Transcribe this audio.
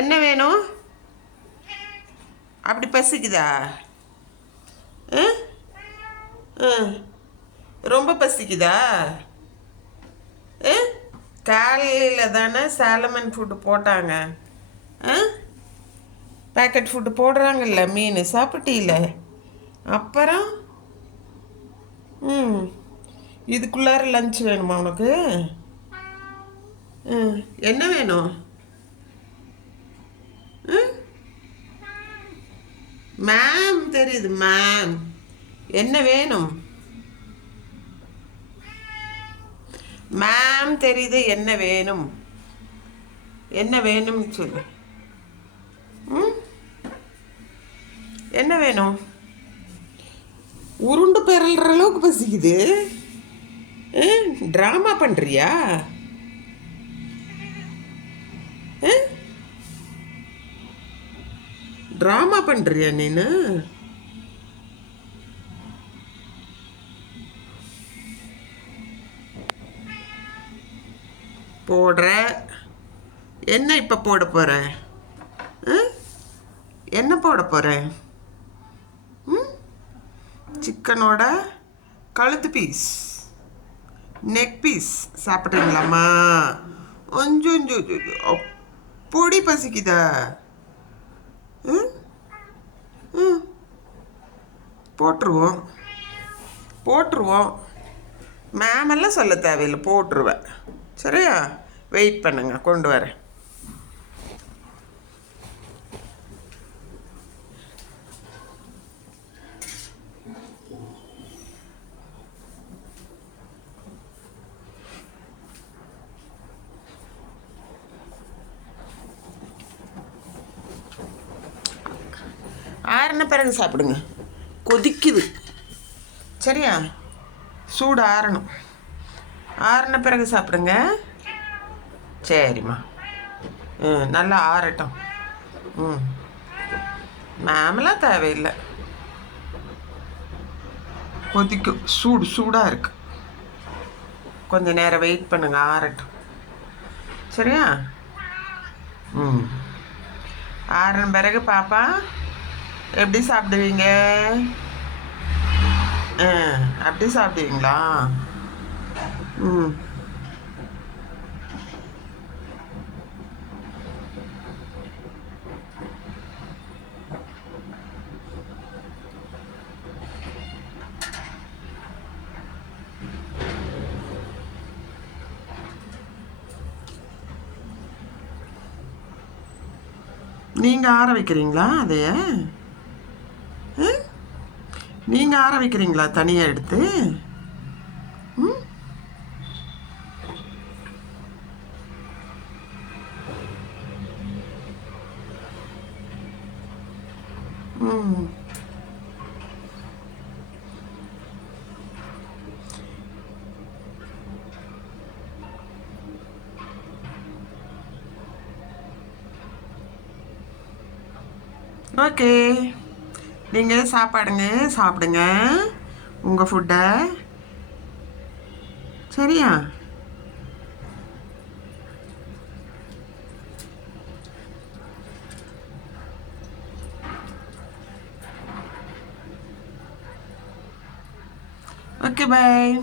என்ன வேணும்? அப்படி பசிக்குதா? ரொம்ப பசிக்குதா? காலையில் தானே சாலமன் ஃபுட்டு போட்டாங்க. பேக்கெட் ஃபுட்டு போடுறாங்கல்ல, மீன் சாப்பிட்டீல? அப்புறம் இதுக்குள்ளார லஞ்ச் வேணுமா உனக்கு? என்ன வேணும்? மேம் தெரியுது மேம். என்ன வேணும்? மேம் தெரியுது. என்ன வேணும்? என்ன வேணும்னு சொல்லு. என்ன வேணும்? உருண்டு பெறல்ற அளவுக்கு பசிக்குது. ட்ராமா பண்ணுறியா? ட்ராமா பண்ணுறியா நீனு? போடுற என்ன? இப்போ போட போகிற என்ன போட போகிற? சிக்கனோட கழுத்து பீஸ், நெக் பீஸ் சாப்பிட்றீங்களாம்மா? கொஞ்சம் பொடி பசிக்குதா? போட்டுருவோம் போட்டுருவோம். மேமெல்லாம் சொல்ல தேவையில்லை, போட்டுருவேன். சரியா? வெயிட் பண்ணுங்க, கொண்டு வரேன். ஆறின பிறகு சாப்பிடுங்க. கொதிக்குது. சரியா? சூடு ஆறணும். ஆறின பிறகு சாப்பிடுங்க. சரிம்மா. நல்லா ஆறட்டும். மேமெல்லாம் தேவையில்லை. கொதிக்கும். சூடாக இருக்கு. கொஞ்சம் நேரம் வெயிட் பண்ணுங்க, ஆறட்டும். சரியா? ஆறின பிறகு பாப்பா எப்படி சாப்பிடுவீங்க? அப்படி சாப்பிடுவீங்களா? நீங்கள் ஆற வைக்கிறீங்களா? அதைய நீங்கள் ஆற வைக்கிறீங்களா தனியாக எடுத்து? ஓகே, நீங்கள் சாப்பிடுங்க உங்கள் ஃபுட்டை. சரியா? ஓகே, பாய்.